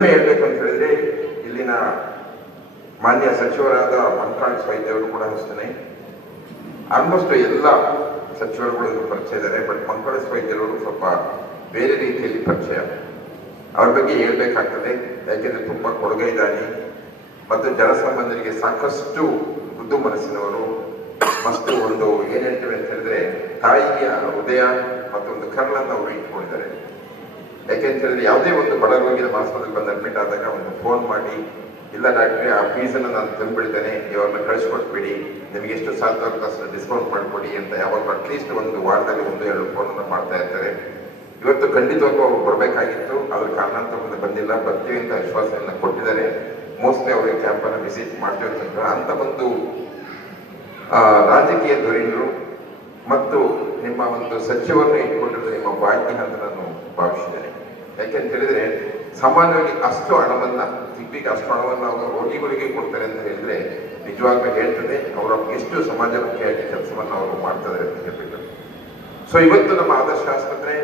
ಹೇಳ್ಬೇಕು ಅಂತ ಹೇಳಿದ್ರೆ ಇಲ್ಲಿನ ಮಾನ್ಯ ಸಚಿವರಾದ ಮಲ್ಲಿಕಾರ್ಜುನ ವೈದ್ಯ ಅವರು ಕೂಡ ಅಷ್ಟೇ ಆಲ್ಮೋಸ್ಟ್ ಎಲ್ಲ ಸಚಿವರುಗಳು ಪರಿಚಯ ಇದ್ದಾರೆ. ಬಟ್ ಮಲ್ಲಿಕಾರ್ಜುನ ವೈದ್ಯರು ಸ್ವಲ್ಪ ಬೇರೆ ರೀತಿಯಲ್ಲಿ ಪರಿಚಯ. ಅವ್ರ ಬಗ್ಗೆ ಹೇಳ್ಬೇಕಾಗ್ತದೆ, ಯಾಕೆಂದ್ರೆ ತುಂಬಾ ಕೊಡುಗೈದಾನಿ ಮತ್ತು ಜನಸಾಮಾನ್ಯರಿಗೆ ಸಾಕಷ್ಟು ಮೃದು ಮನಸ್ಸಿನವರು. ಮತ್ತು ಒಂದು ಏನ್ ಹೇಳ್ತೇವೆ ಅಂತ ಹೇಳಿದ್ರೆ ತಾಯಿಯ ಹೃದಯ ಮತ್ತೊಂದು ಕರ್ಣನ್ನು ಅವರು ಇಟ್ಕೊಂಡಿದ್ದಾರೆ. ಯಾಕೆಂತ ಹೇಳಿದ್ರೆ ಯಾವುದೇ ಒಂದು ಬಡ ರೋಗಿಯ ಆಸ್ಪತ್ರೆಗೆ ಬಂದು ಅಡ್ಮಿಟ್ ಆದಾಗ ಒಂದು ಫೋನ್ ಮಾಡಿ, ಇಲ್ಲ ಡಾಕ್ಟ್ರೆ ಆ ಫೀಸನ್ನು ನಾನು ತಂದುಬಿಡ್ತೇನೆ, ಇವ್ರನ್ನ ಕಳಿಸ್ಕೊಟ್ಬಿಡಿ, ನಿಮಗೆ ಎಷ್ಟು ಸಾಧ್ಯ ಅಷ್ಟು ಡಿಸ್ಕೌಂಟ್ ಮಾಡಿಕೊಡಿ ಅಂತ ಯಾವಾಗ ಅಟ್ಲೀಸ್ಟ್ ಒಂದು ವಾರದಲ್ಲಿ 1-2 ಫೋನನ್ನು ಮಾಡ್ತಾ ಇರ್ತಾರೆ. ಇವತ್ತು ಖಂಡಿತವಾಗೂ ಅವ್ರು ಬರಬೇಕಾಗಿತ್ತು, ಅದ್ರ ಕಾರಣಾಂತರದಿಂದ ಬಂದಿಲ್ಲ. ಬರ್ತೀವಿ ಅಂತ ವಿಶ್ವಾಸವನ್ನು ಕೊಟ್ಟಿದ್ದಾರೆ. ಮೋಸ್ಟ್ಲಿ ಅವರಿಗೆ ಕ್ಯಾಂಪನ್ನು ವಿಸಿಟ್ ಮಾಡ್ತಿರ್ತಕ್ಕ ಅಂತ ಒಂದು ರಾಜಕೀಯ ಧೋರಣೆಗಳು ಮತ್ತು ನಿಮ್ಮ ಒಂದು ಸಚಿವರನ್ನು ಇಟ್ಕೊಂಡಿರೋದು ನಿಮ್ಮ ಭಾಗ್ಯ ಅಂತ ನಾನು ಭಾವಿಸಿದ್ದೇನೆ. ಯಾಕೆಂತ ಹೇಳಿದ್ರೆ ಸಾಮಾನ್ಯವಾಗಿ ಅಷ್ಟು ಹಣವನ್ನ ತಿಪ್ಪಿಗೆ ಅಷ್ಟು ಹಣವನ್ನು ಅವರು ರೋಗಿಗಳಿಗೆ ಕೊಡ್ತಾರೆ ಅಂತ ಹೇಳಿದ್ರೆ ನಿಜವಾಗ್ಲೂ ಹೇಳ್ತದೆ ಅವರ ಎಷ್ಟು ಸಮಾಜಮುಖಿಯಾಗಿ ಕೆಲಸವನ್ನು ಅವರು ಮಾಡ್ತಾರೆ ಅಂತ ಹೇಳ್ಬೇಕು. ಸೊ ಇವತ್ತು ನಮ್ಮ ಆದರ್ಶ ಆಸ್ಪತ್ರೆ